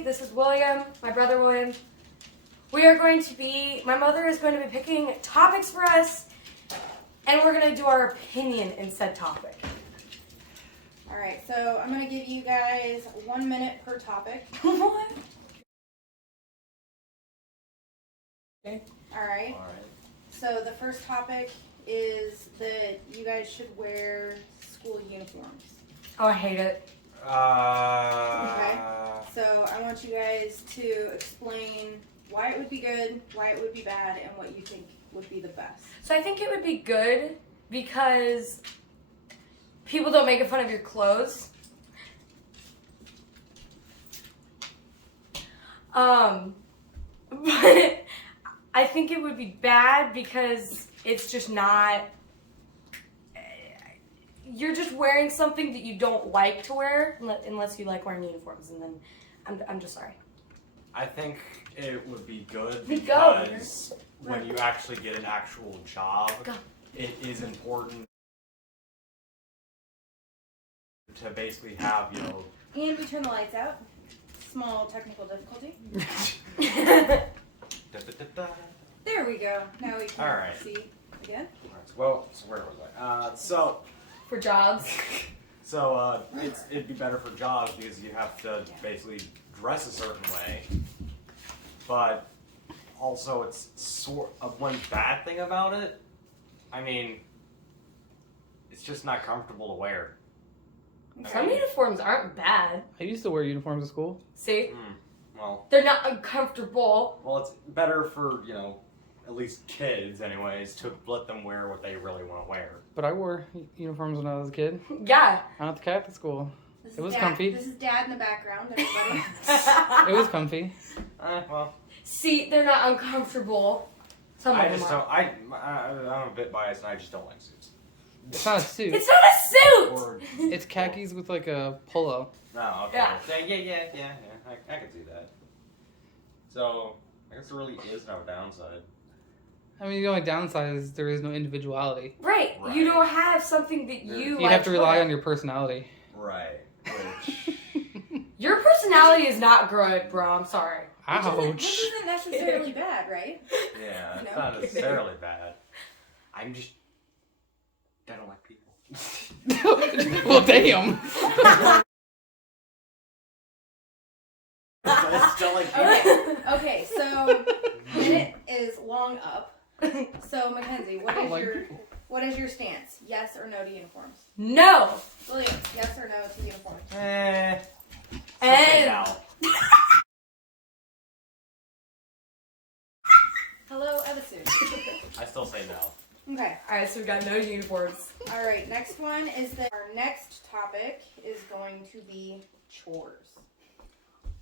McKenzie. This is William, my brother William. My mother is going to be picking topics for us, and we're going to do our opinion in said topic. Alright, so I'm going to give you guys 1 minute per topic. What? Okay. Alright. So the first topic is that you guys should wear school uniforms. Oh, I hate it. Okay. So I want you guys to explain why it would be good, why it would be bad, and what you think would be the best. So I think it would be good because people don't make fun of your clothes. But I think it would be bad because it's just not... You're just wearing something that you don't like to wear unless you like wearing uniforms, and then I'm just sorry. I think it would be good because when you actually get an actual job, it is important to basically have, And we turn the lights out. Small technical difficulty. There we go. Now we can see again. Well, so where was I? For jobs. It'd be better for jobs because you have to basically dress a certain way. But also, it's sort of one bad thing about it. I mean, it's just not comfortable to wear. Some uniforms aren't bad. I used to wear uniforms at school. See? Well, they're not uncomfortable. Well, it's better for, at least kids anyways, to let them wear what they really want to wear. But I wore uniforms when I was a kid. Yeah. I went to Catholic school. It was comfy. This is Dad in the background, everybody. It was comfy. Well. See, they're not uncomfortable. Some of them are. I'm a bit biased and I just don't like suits. It's not a suit. It's not a suit! It's khakis with like a polo. Oh, okay. Yeah. I can see that. So, I guess there really is no downside. I mean, the only downside is there is no individuality. Right. You don't have something that you You have to rely on your personality. Right. Which... Your personality is not good, bro. I'm sorry. Ouch. Which isn't necessarily bad, right? Yeah, it's not necessarily bad. I don't like people. Well, damn. I still like people. Okay, so minute is long up. So Mackenzie, what is your stance? Yes or no to uniforms? No. William, yes or no to uniforms? And hello, Edison. I still say no. Okay. Alright, so we got no uniforms. Alright, next one is that our next topic is going to be chores.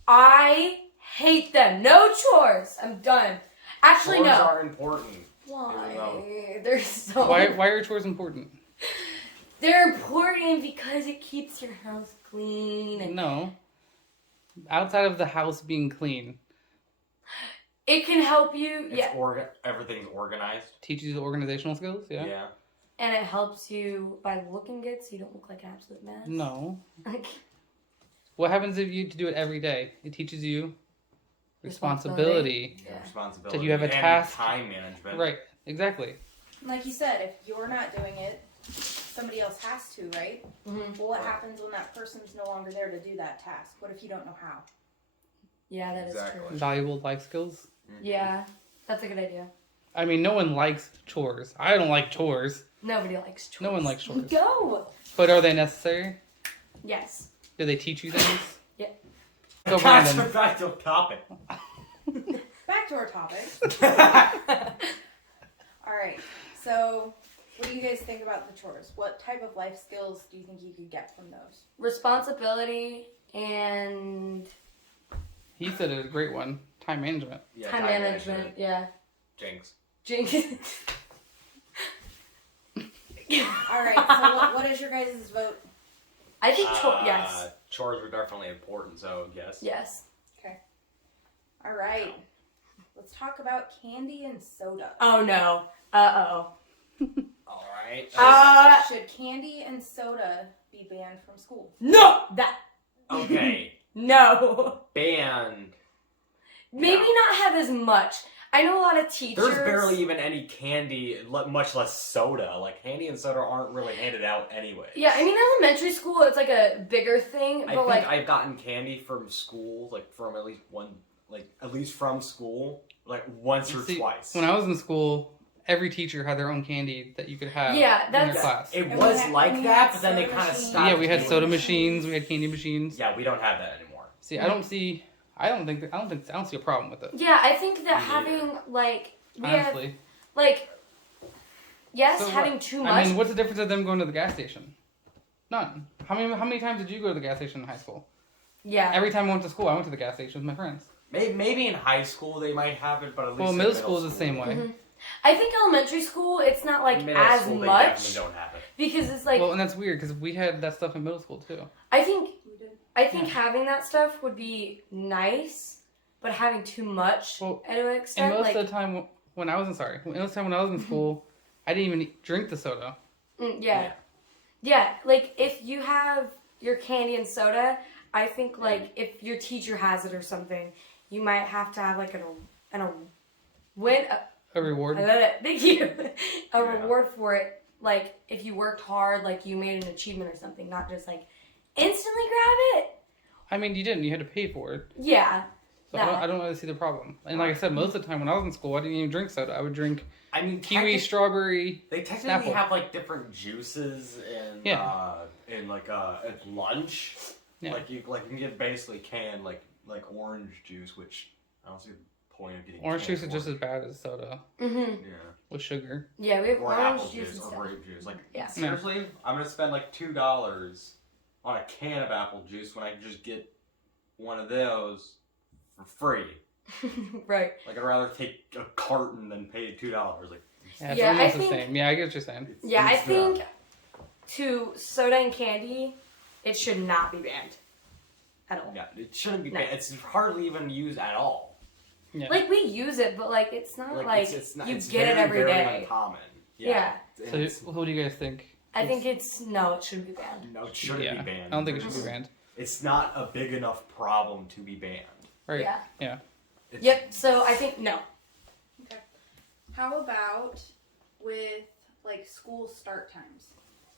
I hate them. No chores. I'm done. Actually, chores no. are important. Why? They're so... Why are chores important? They're important because it keeps your house clean. And No. Outside of the house being clean. it can help you. Everything's organized. Teaches you organizational skills, yeah? Yeah. And it helps you by looking good so you don't look like an absolute mess. No. What happens if you do it every day? It teaches you responsibility. Yeah. Responsibility. That you have a and task. Time management. Right, exactly. Like you said, if you're not doing it, somebody else has to, right? Mm-hmm. Well, what happens when that person's no longer there to do that task? What if you don't know how? Yeah, that is true. Valuable life skills. Mm-hmm. Yeah, that's a good idea. I mean, no one likes chores. I don't like chores. Nobody likes chores. No one likes chores. Go! But are they necessary? Yes. Do they teach you things? Yeah. So, Brandon. Back to topic. Back to our topic. Alright, so what do you guys think about the chores? What type of life skills do you think you could get from those? Responsibility and... He said it a great one. Time management. Yeah, time management, yeah. Jinx. Alright, so what is your guys' vote? I think yes. Chores are definitely important, so yes. Yes. Okay. Alright. Let's talk about candy and soda. Oh no. Uh-oh. Alright. Should candy and soda be banned from school? No! That... Okay. No. Banned. Maybe No. not have as much. I know a lot of teachers. There's barely even any candy, much less soda. Like, candy and soda aren't really handed out anyway. Yeah, I mean, elementary school, it's like a bigger thing, but I think like. I've gotten candy from school, like from at least from school, like once or twice. When I was in school, every teacher had their own candy that you could have Yeah, in their that's- class. It And was we like had that, but then they soda kind of machines. stopped. Yeah, we had doing soda it. machines, we had candy machines. Yeah, we don't have that anymore. See, I don't see a problem with it. Yeah, I think that Me having, like, we have, Honestly. like, yes, So having what- too much. I mean, what's the difference of them going to the gas station? None. How many times did you go to the gas station in high school? Yeah. Every time I went to school, I went to the gas station with my friends. Maybe in high school they might have it, but at least Well, in middle school is the same way. Mhm. I think elementary school, it's not, like, Middle as school, they much. definitely don't have it. Because it's, like, Well, and that's weird because we had that stuff in middle school too. I think We did. having that stuff would be nice, but having too much Well, at an And extent, most like, of the time when I was in school, I didn't even drink the soda. yeah. Yeah, like, if you have your candy and soda, I think, like, if your teacher has it or something, you might have to have, like, A reward. thank you, a Yeah. reward for it, like, if you worked hard, like, you made an achievement or something, not just, like, instantly grab it. I mean, you didn't. You had to pay for it. Yeah. So That. I don't really see the problem. And like I said, most of the time when I was in school, I didn't even drink soda. I would drink I mean, kiwi, strawberry. They technically Snapple. have like different juices at lunch. Yeah. Like you can get basically canned like orange juice, which I don't see the point of getting. Orange canned juice is just as bad as soda Mhm. Yeah. with sugar. Yeah, we have Or orange apple juice juice and or stuff. grape juice. Like Yeah. seriously, I'm gonna spend like $2 on a can of apple juice when I can just get one of those for free. Right. Like I'd rather take a carton than pay $2. Like Yeah, it's Yeah, I almost the think- same. Yeah, I get what you're saying. it's- Yeah, I it's, think to soda and candy, it should not be banned at all. yeah, it shouldn't be No. banned. It's hardly even used at all. Yeah. Like, we use it, but, like, it's not like, it's not, you it's get it very, every very day. uncommon. Yeah. And So it's- who do you guys think? I think no, it shouldn't be banned. no, it shouldn't Yeah, be banned. I don't think it should be banned. It's not a big enough problem to be banned. Right. Yeah. It's, Yep, so I think no. How about with like school start times?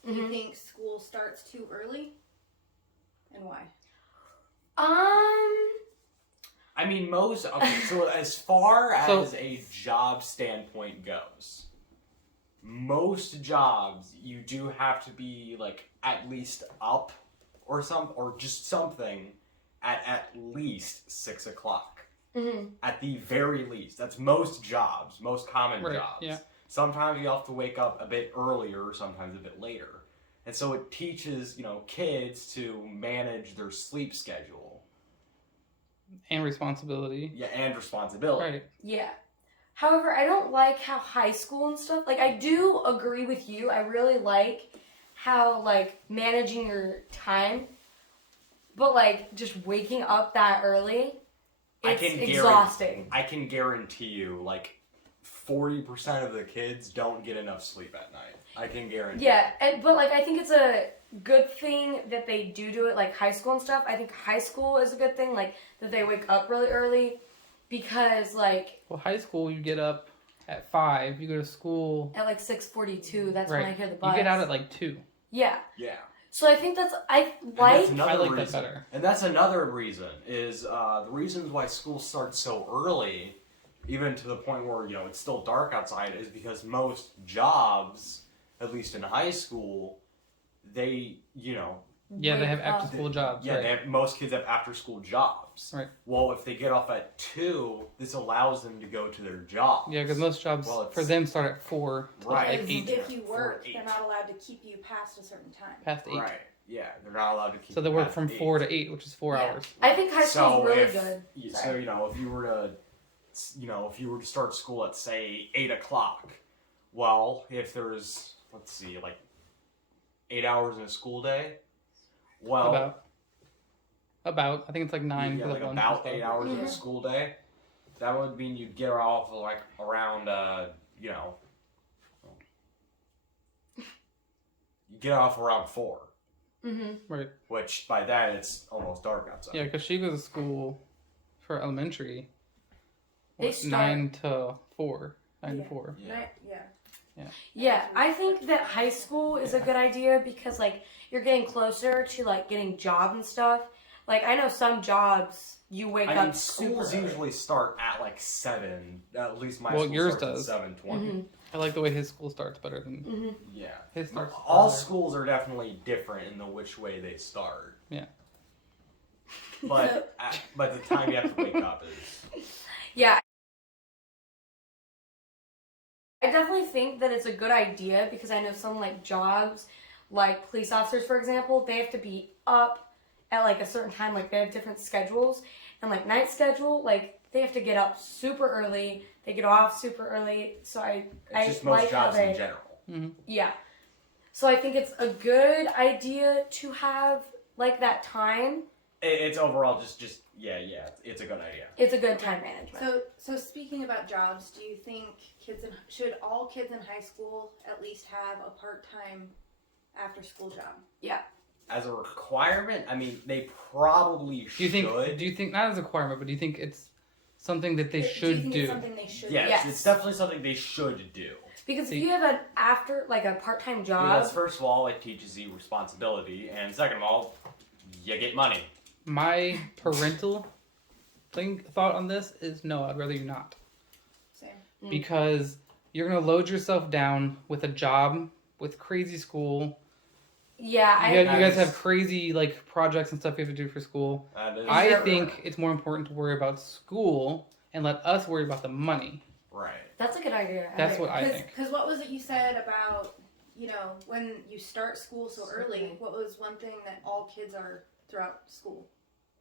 Do you Mhm. think school starts too early? And why? I mean, okay, so as far as So- a job standpoint goes, most jobs you do have to be like at least up or just something at least 6 o'clock. Mm-hmm. At the very least. That's most jobs, most common Right, jobs. yeah. Sometimes you have to wake up a bit earlier, sometimes a bit later. And so it teaches, kids to manage their sleep schedule. And responsibility. Yeah, and responsibility. Right. Yeah. However, I don't like how high school and stuff, like, I do agree with you. I really like how, like, managing your time, but, like, just waking up that early, it's exhausting. I can guarantee you, like, 40% of the kids don't get enough sleep at night. I can guarantee. Yeah, but, like, I think it's a good thing that they do it, like, high school and stuff. I think high school is a good thing, like, that they wake up really early, because, like, Well, high school, you get up at 5. You go to school. at, like, 6:42, that's Right. when I hear the bus. You get out at like 2. Yeah. Yeah. So I think I And like... that's another I like that reason. better. And that's another reason is the reasons why school starts so early, even to the point where it's still dark outside, is because most jobs, at least in high school, they Yeah, they have wake up. after school jobs. yeah, right. most kids have after school jobs. Right. Well, if they get off at 2, this allows them to go to their job. Yeah, because most jobs Well, it's- for them start at 4 to Right. like 8. If you work, 8. they're not allowed to keep you past a certain time. Past 8. Right. Yeah, they're not allowed to keep. So they work past from 8. 4 to 8, which is 4 Yeah. hours. I think high school's So really if, good. So Sorry. if you were to start school at say 8 o'clock, well, if there's like 8 hours in a school day, well, About. I think it's like 9. yeah, for the like lunch about and stuff. 8 hours in Mhm. a school day. That would mean you'd get off like around you get off around 4. Right. Which by then it's almost dark outside. Yeah, because she goes to school for elementary. They What, start- 9 to 4. 9 to 4. Yeah, I think that high school is a good idea because, like, you're getting closer to, like, getting jobs and stuff. Like, I know some jobs you wake I up mean, super schools early. usually start at like 7. At least my Well, school yours starts does. at 7:20. I like the way his school starts better than Yeah. his starts. All earlier. schools are definitely different in the which way they start. Yeah. But but the time you have to wake up is. Yeah. I definitely think that it's a good idea because I know some, like, jobs, like police officers, for example, they have to be up at, like, a certain time. Like, they have different schedules. And, like, night schedule, like, they have to get up super early. They get off super early. So It's I just most like how jobs in general. Yeah. So I think it's a good idea to have, like, that time. It's overall just yeah, it's a good idea. It's a good time management. So speaking about jobs, do you think should all kids in high school at least have a part-time after-school job? Yeah. As a requirement, I mean, they probably Do you think? should. Do you think not as a requirement, but do you think it's something that they Do should you think do? It's something they should Yes, do? Yes. it's definitely something they should do. Because See- if you have an a part-time job, Because first of all, it teaches you responsibility, and second of all, you get money. My parental thought on this is no. I'd rather you not, Same. because you're gonna load yourself down with a job, with crazy school. yeah, You That guys is- have crazy like projects and stuff you have to do for school. That is I Sure. think it's more important to worry about school and let us worry about the money. right. that's a good idea. That's what I think. Because what was it you said about, when you start school so early, what was one thing that all kids are throughout school?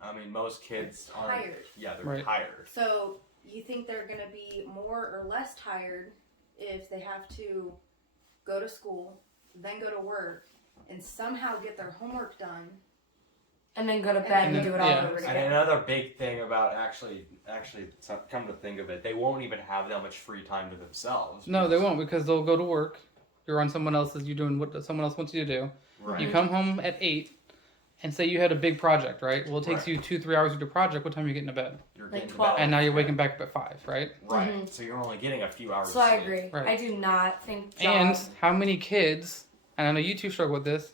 I mean, most kids are Tired. Yeah, they're Right. tired. So you think they're going to be more or less tired if they have to go to school, then go to work, and somehow get their homework done? And then go to bed and, And do it then- all yeah. over And again. another big thing about actually, come to think of it, they won't even have that much free time to themselves. No, they won't, because they'll go to work. You're on someone else's. You're doing what someone else wants you to do. Right. You come home at 8, and say you had a big project, right? Well, it takes Right. you 2-3 hours to do a project. What time are you getting to bed? You're Like getting to 12. bed. And now you're waking back up at 5, right? Right. Mhm. So you're only getting a few hours. So of I sleep. agree. Right. I do not think And jobs. how many kids, and I know you two struggle with this,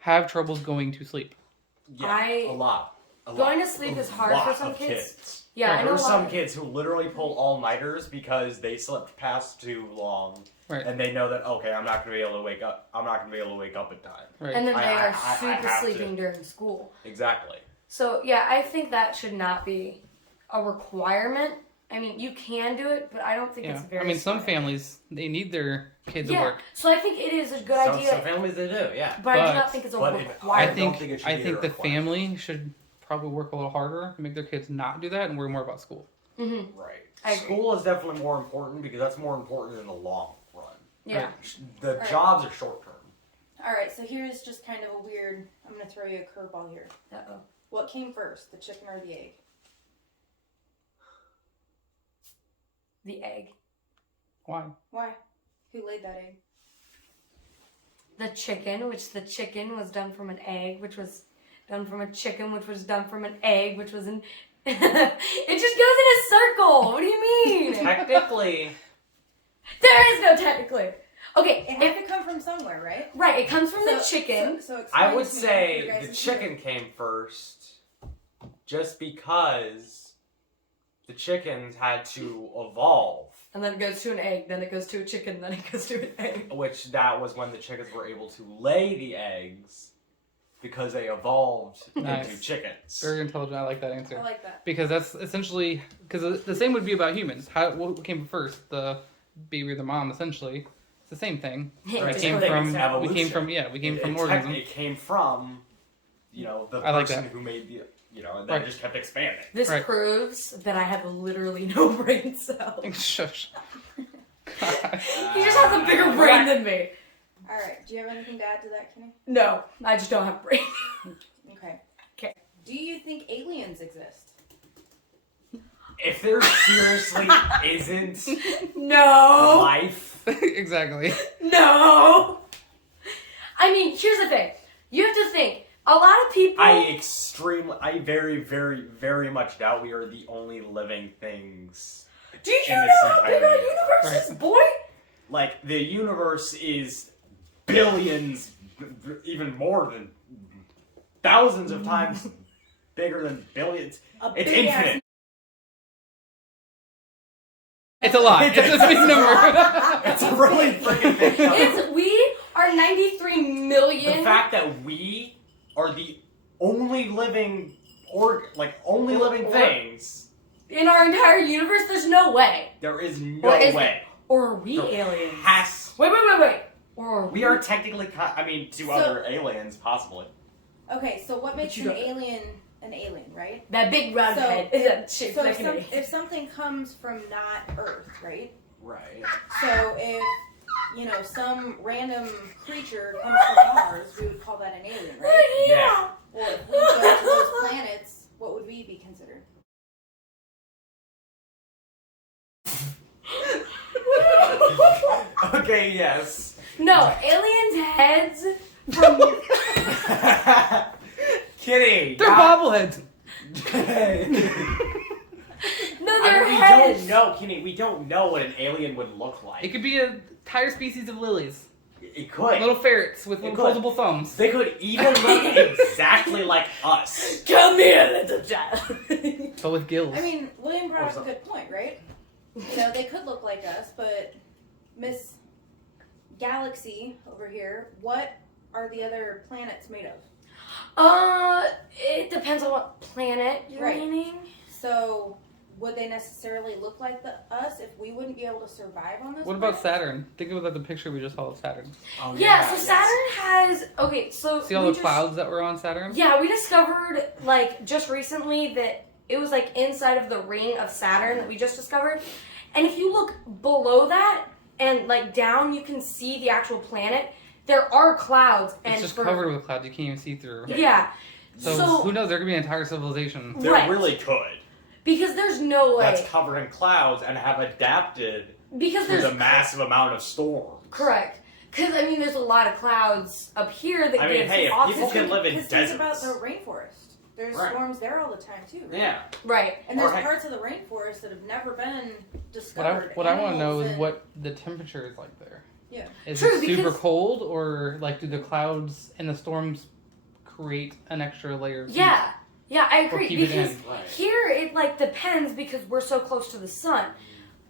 have troubles going to sleep? Yeah, a lot. Going to sleep is hard for some of kids. Yeah, Right. I There know are a lot some of- kids who literally pull all-nighters because they slept past too long, Right. and they know that okay, I'm not going to be able to wake up. I'm not going to be able to wake up in time. Right. And then I- they are I super have to. sleeping during school. Exactly. So yeah, I think that should not be a requirement. I mean, you can do it, but I don't think Yeah. it's very. I mean, some smart. families, they need their kids to Yeah, work. so I think it is a good Some idea, families they do, yeah. but I do But- not think it's a but I requirement. don't think think it should I be think a the requirement. family should probably work a little harder to make their kids not do that and worry more about school. Mm-hmm. Right. I agree. School is definitely more important because that's more important in the long run. Yeah. The Right. jobs are short term. All right, so here's just kind of a weird. I'm going to throw you a curveball here. Uh-oh. What came first, the chicken or the egg? The egg. Why? Why? Who laid that egg? The chicken, which the chicken was done from an egg, which was done from a chicken, which was done from an egg, which was in. It just goes in a circle. What do you mean? Technically, There is no technically. Okay, It had to come from somewhere, right? right. It comes from the chicken. So explain I would to me say your guys' the chicken came first just because the chickens had to evolve, And then it goes to an egg, then it goes to a chicken, then it goes to an egg. which that was when the chickens were able to lay the eggs because they evolved into Nice. chickens. Very intelligent. I like that I answer. like that. Because that's essentially, because the same would be about humans. What came first, the baby or the mom? Essentially, it's the same thing. Yeah, We just came put it from, in we evolution. came from, yeah, we came from it organisms. It came from, the I like person that. who made the, and then Right. just kept expanding. This Right. proves that I have literally no brain cells. Shush. He just has a bigger brain than me. All right. Do you have anything to add to that, Kenny? No, I just don't have a brain. Okay. Okay. Do you think aliens exist? If there seriously isn't No. life, Exactly. No. I mean, here's the thing. You have to think. A lot of people. I very, very, very much doubt we are the only living things. Do you in know this how big entire our universe is, boy? Like, the universe is billions, even more than thousands of times bigger than billions. It's infinite. It's a lot. It's a big number. It's a really freaking big number. We are 93 million. The fact that we are the only living things. In our entire universe, there's no way. There is no Or is way. Or are we There aliens? Wait. Or are We are technically, to So- other aliens, possibly. Okay, so what makes you an don't- alien, right? that big round So- head is that shaped So like an alien. if something comes from not Earth, right? Right. So if, some random creature comes from Mars, we would call that an alien, right? Yeah. Or if we go to those planets, what would we be considered? Okay, yes. No, aliens' heads from. Kidding. They're bobbleheads. No, their we heads. don't know, Kenny. We don't know what an alien would look It like. could be an entire species of lilies. It could. Little ferrets with It opposable thumbs. They could even look exactly like us. Come here, little child. But with gills. I mean, William brought Or up a something. good point, right? They could look like us, but Miss Galaxy over here, what are the other planets made of? It depends on what planet you're Right. meaning. So, would they necessarily look like us if we wouldn't be able to survive on this What about planet? Saturn? Think about the picture we just saw of Saturn. Oh, Yeah, so yes. Saturn has. Okay, so. See all we the just- clouds that were on Saturn? Yeah, we discovered, just recently that it was, inside of the ring of Saturn that we just discovered. And if you look below that and, down, you can see the actual planet. There are clouds. It's And just for- covered with clouds. You can't even see through. Yeah. So, who knows? There could be an entire civilization. There Right. really could. Because there's no way. That's covered in clouds and have adapted Because to there's. the massive amount of storms. Correct. Because, there's a lot of clouds up here that I mean, gives hey, if off- people can live in Because think about deserts. the rainforest. There's Right. storms there all the time, too. Right? Yeah. Right. And there's Right. parts of the rainforest that have never been What I discovered. want to know Animals is and- what the temperature is like there. Yeah. Is True, it super because- cold, or do the clouds and the storms create an extra layer of heat? Yeah. Yeah, I Or agree. keep it Because in. Right. here it depends because we're so close to the sun.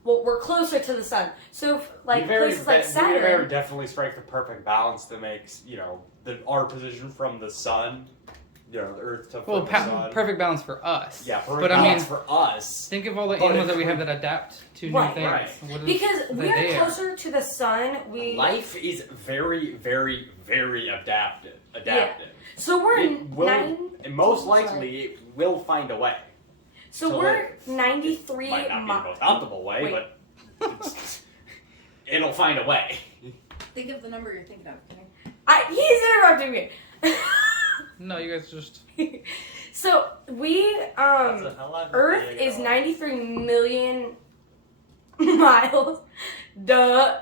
Well, we're closer to the sun. So if, places like We very Saturn. definitely strike the perfect balance that makes, our position from the sun, the Earth to Well, from the sun. perfect balance for us. Yeah, perfect But I mean, balance for us. think of all the But animals if that we we- have that adapt to new Right. things. Right. What is Because we that are they closer to the sun, Life is very, very, very adapted. So we're It will, and most Sorry. likely, it will find a way. So to we're live. 93 Might not be the miles. most optimal way, Wait. but it'll find a way. Think of the number you're thinking of, Kenny. He's interrupting me. No, you guys just. So we Earth is 93 million miles. Duh.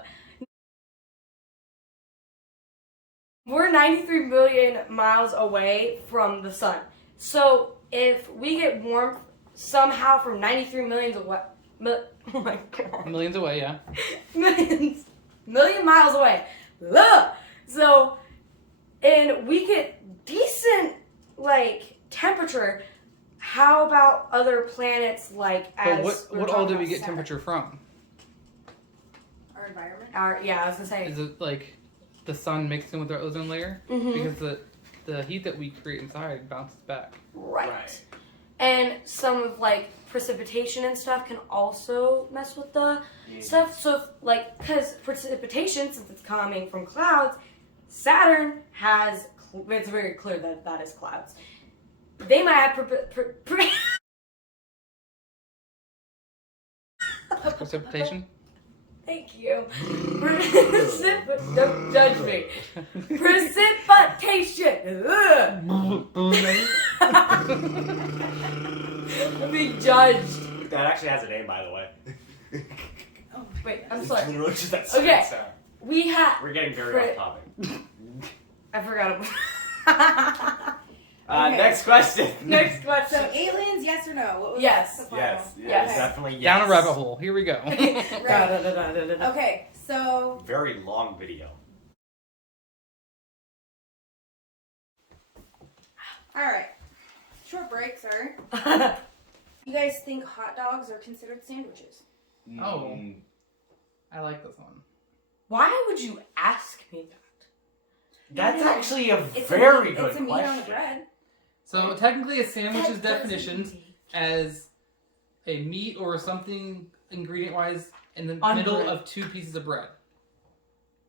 We're 93 million miles away from the sun. So if we get warmth somehow from 93 millions away, oh my god, Millions away, yeah. million miles away. Ugh. So, and we get decent temperature. How about other planets But as what all did we get temperature from? Our environment. Yeah, I was gonna say. Is it the sun mixing with our ozone layer? Mhm. Because the heat that we create inside bounces back. Right. And some of precipitation and stuff can also mess with the stuff. So because precipitation, since it's coming from clouds, Saturn has. It's very clear that that is clouds. They might have Precipitation? Thank you. Don't judge me. Precipitation. Ugh. I'm being judged. That actually has a name, by the way. Oh, Wait, I'm It's sorry. literally just that Okay. sound. We have. We're getting very off topic. I forgot. Okay. Next question. Next So question. aliens, yes or no? What was Yes. the final? Yes, Yes. definitely yes. Down a rabbit hole. Here we go. Right. Okay, so Very long video. all right, short break, sir. You guys think hot dogs are considered sandwiches? Oh. Mm, I like this one. Why would you ask me that? That's actually a It's very a meat, good It's a meat question. on the bread. So technically, a sandwich's That doesn't definition make- as a meat or something ingredient-wise in the On middle bread. of two pieces of bread.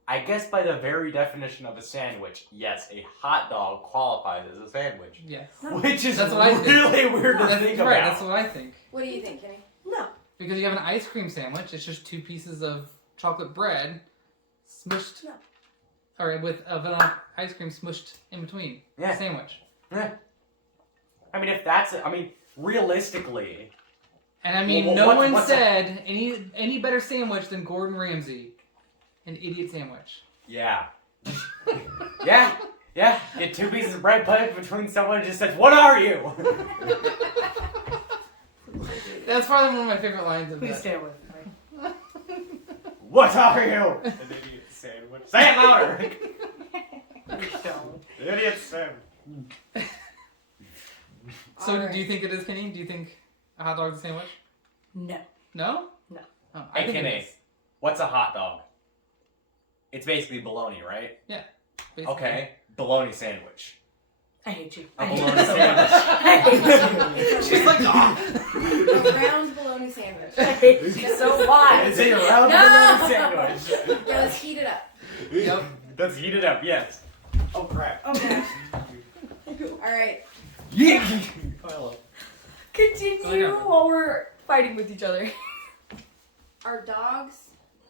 I guess by the very definition of a sandwich, yes, a hot dog qualifies as a sandwich. Yes. Which is That's what I think. really weird to That's think right. about. That's what I think. What do you think, Kenny? No. Because you have an ice cream sandwich, it's just two pieces of chocolate bread smushed, No. or with vanilla ice cream smushed in between. Yeah. Sandwich. Yeah. I mean, if that's it, I mean, realistically, And I mean, Well, no what- one what's said any better sandwich than Gordon Ramsay, an idiot sandwich. yeah. yeah. Get two pieces of bread, put it between someone and just says, "What are you?" That's probably one of my favorite lines of Please that. stay with me. What are you? An idiot sandwich. Say it louder. Idiot sandwich. So, Alright. do you think it is, Kenny? Do you think a hot dog's a sandwich? No. No? No. Oh, I Hey, think Kenny, it is. what's a hot dog? It's basically bologna, right? Basically. Okay. Bologna sandwich. I hate you. A I hate bologna you so much. sandwich. I hate you. She's like, ah. A round bologna sandwich. I hate you so much. It's a round No! bologna sandwich. Yeah, let's heat it up. Yep. Let's heat it up, yes. Oh crap. Okay. All right. Yeah. Pile up. Continue Go ahead. while we're fighting with each other. Are dogs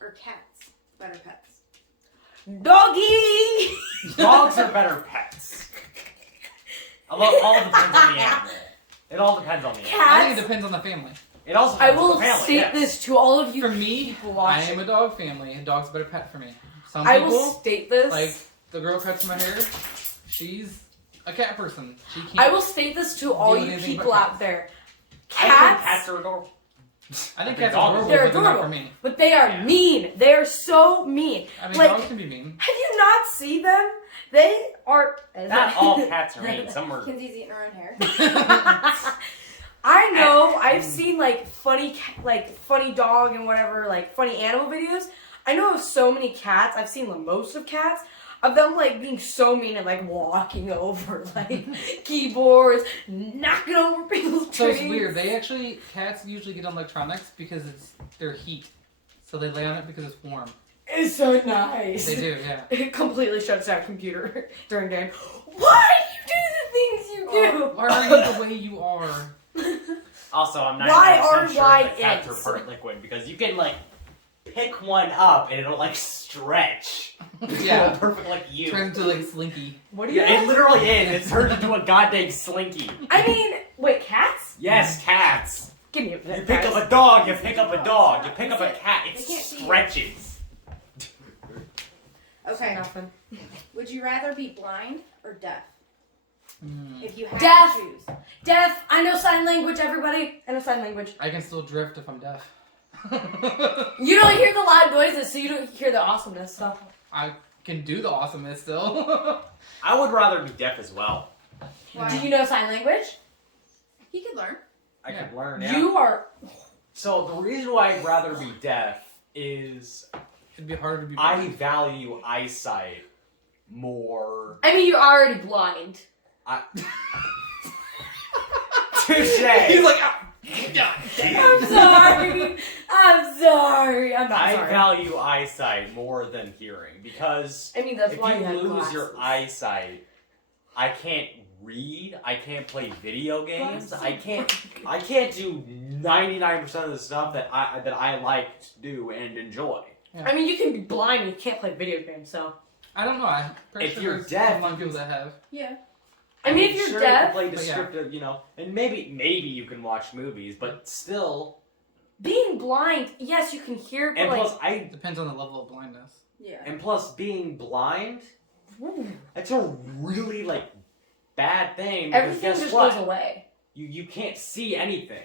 or cats better pets? Doggy! Dogs are better pets. All depends on the animal. It all depends on the animal. I think it Cats. depends on the family. It also I depends on will the family. state yes. this to all of you For me, people I watching. am a dog family. A dog's a better pet for me. Some I people, will state this. like the girl who cuts my hair, she's a cat person. She can't. I will state this to all do you anything people but out cats. there. I think Cats, cats are adorable. I think I think cats dogs- are adorable, They're but they're not adorable. for me. but they are Yeah. mean. They are so mean. I mean, Like- dogs can be mean. Have you not seen them? They are. Not all cats are mean. Some are. Kenzie's eating her own hair. I know. I've seen like funny dog and whatever, like funny animal videos. I know of so many cats. I've seen the most of cats. Of them like being so mean and like walking over like keyboards, knocking over people's So trees. it's weird. Cats usually get on electronics because it's their heat. So they lay on it because it's warm. It's so nice. They do, yeah. It completely shuts down computer during game. Why do you do the things you do? Why are you the way you are? Also, I'm not Why 100% are sure why that cats is? are part liquid because you can like pick one up and it'll like stretch. Yeah. Perfect like you. Turns into like Slinky. What do you? Yeah, it literally is. It's turned into a goddamn slinky. I mean, wait, cats? Yes, cats. Give me a You minute. pick up a dog, you pick up a dog. You pick up a cat, it They can't see you. stretches. Okay. Nothing. Would you rather be blind or deaf? If you had Deaf. to choose. Deaf. I know sign language. Everybody. I know sign language. I can still drift if I'm deaf. You don't hear the loud noises, so you don't hear the awesomeness. So. I can do the awesomeness still. I would rather be deaf as well. Why? Do you know sign language? He could learn. I Yeah. could learn. Yeah. You are. So the reason why I'd rather be deaf is It'd be harder to be I blind. value eyesight more. I mean, you're already blind. Touche. He's like, ah. I'm sorry. I'm sorry. I'm not I sorry. value eyesight more than hearing because I mean, that's if why you have lose glasses. your eyesight, I can't read. I can't play video games. I can't do 99% of the stuff that I like to do and enjoy. I mean, you can be blind and you can't play video games, so. I don't know. I'm pretty If sure you're there's deaf, a lot of you people that have. Yeah. I mean, if you're sure deaf- you can play But yeah. descriptive, and maybe you can watch movies, but still. Being blind, yes, you can hear, but And like. plus, Depends on the level of blindness. Yeah. and plus, being blind That's a really like bad thing. Because Everything guess just what? goes away. You can't see anything.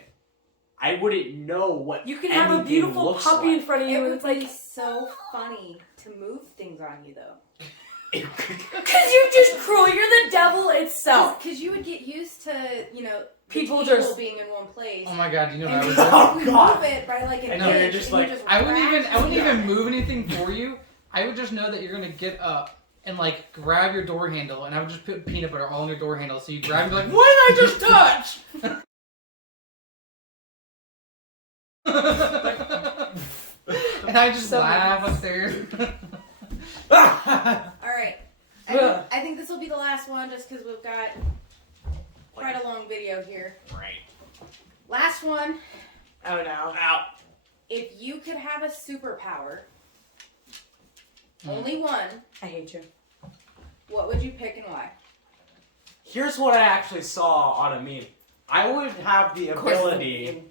I wouldn't know what You can have a anything beautiful looks puppy in like. front of It you, and would it's like be so funny to move things on you, though. because you just cruel. You're the devil itself. Because you would get used to, People the just- table being in one place. Oh my god, you know what I And would you do? Oh, would God. move it by like an I know, you're inch, just and like- you just I wouldn't whack even it. move anything for you. I would just know that you're gonna get up and like grab your door handle, and I would just put peanut butter all on your door handle. So you grab and be like, "What did I just touch?" And I just So laugh upstairs. All right. I think this will be the last one, just because we've got quite a long video here. Right. Last one. Oh no. Ow. If you could have a superpower, only one, I hate you. what would you pick and why? Here's what I actually saw on a meme. I would have the ability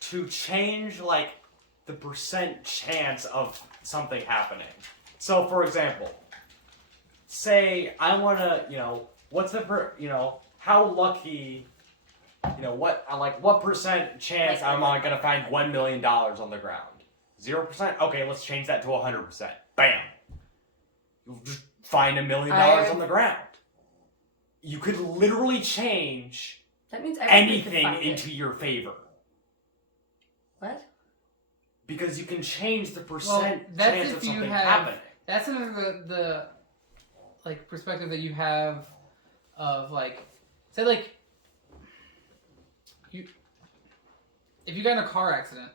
to change like the percent chance of something happening. So, for example, say I want to, what's the how lucky, what percent chance am I gonna find $1 million on the ground? 0%. Okay, let's change that to 100%. Bam. You'll just find $1 million on the ground. You could literally change That means everybody could anything find it. into your favor. What? Because you can change the Well, percent that's chance if of you something have- happening. That's another the like perspective that you have of like, say like if you got in a car accident,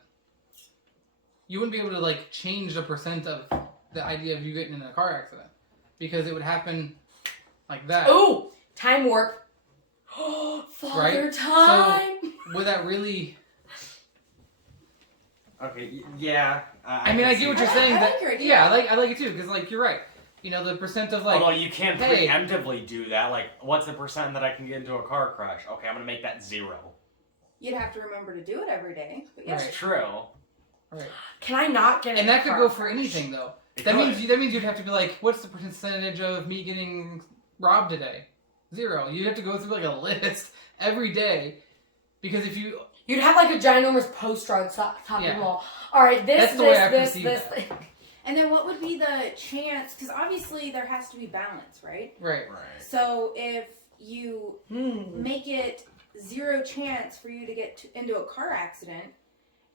you wouldn't be able to like change the percent of the idea of you getting in a car accident because it would happen like that. Ooh, time warp. Oh, father Right? time. Would that really? Okay, yeah. I mean, I get what you're that. saying. I That like your idea. yeah, I like it too because like you're right. The percent of like. Although you can't hey. preemptively do that. Like, what's the percent that I can get into a car crash? Okay, I'm gonna make that 0. You'd have to remember to do it every day. But yes. That's true. Right. Can I not get? And in that a could car go for crash? anything though. It That could. means you'd have to be like, what's the percentage of me getting robbed today? 0. You'd have to go through like a list every day because if you You'd have like a ginormous poster on top of Yeah. the wall. All right, this, That's the way I this, perceive this, that. this. And then what would be the chance? Because obviously there has to be balance, right? right. Right. So if you Hmm. make it 0 chance for you to get into a car accident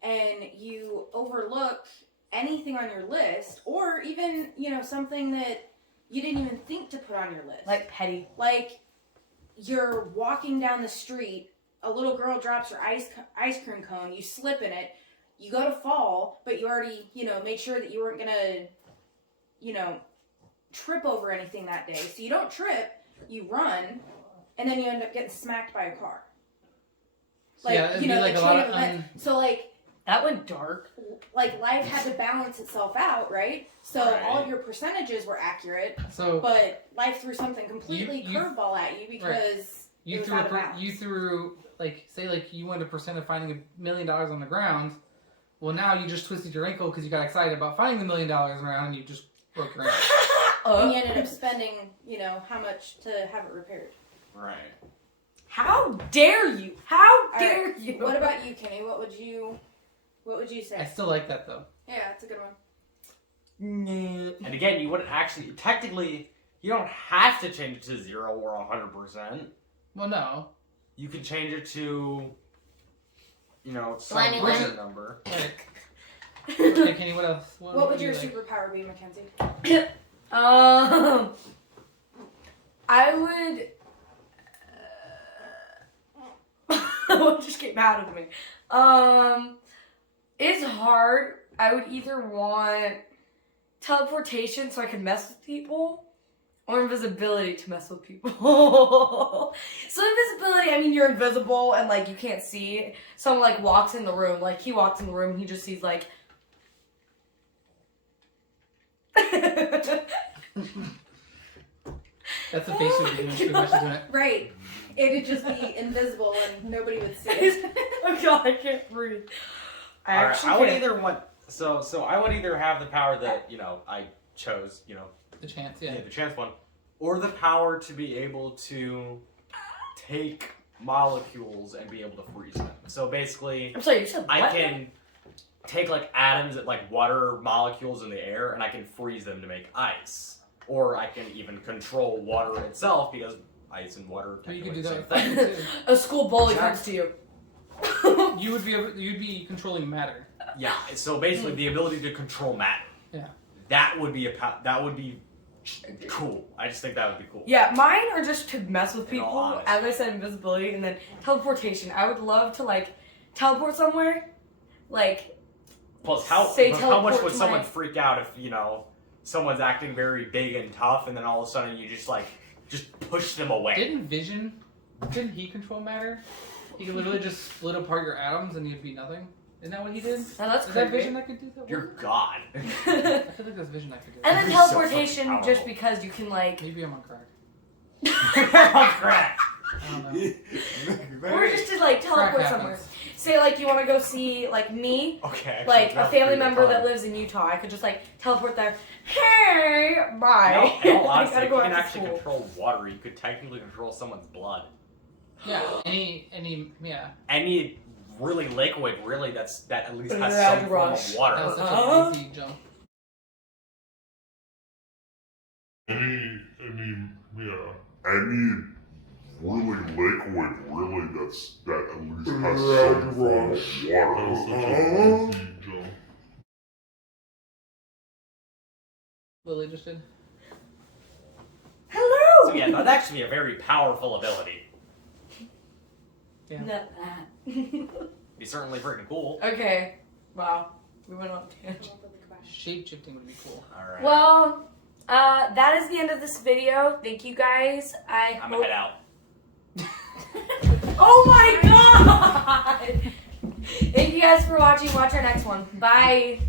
and you overlook anything on your list or even, something that you didn't even think to put on your list. Like petty. Like you're walking down the street, a little girl drops her ice cream cone, you slip in it, you go to fall, but you already, made sure that you weren't going to, trip over anything that day. So you don't trip, you run, and then you end up getting smacked by a car. Like, Yeah, it'd be like the a lot chain of of events. So, like, That went dark. life had to balance itself out, right? So Right. all of your percentages were accurate, So but life threw something completely You- curveball at you because you it was threw out of balance. you threw like say like you wanted a percent of finding $1 million on the ground. Well, now you just twisted your ankle because you got excited about finding the $1 million around and you just broke your ankle. And you ended up spending, how much to have it repaired. Right. How dare you? How All dare right, you? What about you, Kenny? What would you I say? still like that though. Yeah, that's a good one. And again, you wouldn't actually, technically, you don't have to change it to 0 or 100%. Well, no. You could change it to, some Blinding random number. Right. Okay, Kenny, what else? What would your like? superpower be, Mackenzie? I would. What just came out of me? It's hard. I would either want teleportation so I can mess with people, or invisibility to mess with people. So invisibility, I mean, you're invisible and like you can't see. Someone like walks in the room, like he walks in the room and he just sees like. That's the face you'd be doing too much into it. Right. It'd just be invisible and nobody would see it. Oh god, I can't breathe. I Alright, actually I would can't. either want, so I would either have the power that, I chose, The chance, yeah. Yeah, the chance one. Or the power to be able to take molecules and be able to freeze them. So basically, I'm sorry, you said what? I can take like atoms, like water molecules in the air, and I can freeze them to make ice. Or I can even control water itself because ice and water Or you technically could do the that same with thing. fire, too. A school bully Exactly. comes to you. You'd be controlling matter. Yeah. So basically, the ability to control matter. Yeah. That would be that would be cool. I just think that would be cool. Yeah, mine are just to mess with In all people. honesty. As I said, invisibility, and then teleportation. I would love to like teleport somewhere, like. Plus, how Say much teleport would to someone my- freak out if someone's acting very big and tough, and then all of a sudden you just push them away? Didn't he control matter? He could literally just split apart your atoms and you'd be nothing. Isn't that what he did? Oh, that's Is that creepy. Vision that could do that? You're God. I feel like that's Vision that could do that. And then You're so teleportation, fucking just powerful. because you can like. Maybe I'm on crack. Oh, crap. I don't know. Or just to like teleport Crack somewhere. happens. Say like you want to go see like me, Okay. actually, like a that would family be member fun. that lives in Utah. I could just like teleport there. Hey, bye. No, in all I honesty, gotta if go you out can to actually school. control water, you could technically control someone's blood. Yeah. Yeah. Any really liquid, really, that at least has Red some form rush. of water. That was such Uh-huh. a easy jump. Any really liquid, really that at least has some form of water. That was such an easy jump. Lily just did. Hello. So yeah, that'd actually be a very powerful ability. Yeah. Not that. Be certainly freaking cool. Okay. Wow. We went on a tangent. Shape shifting would be cool. Alright. Well, that is the end of this video. Thank you guys. I'm gonna head out. Oh my god! Thank you guys for watching. Watch our next one. Bye.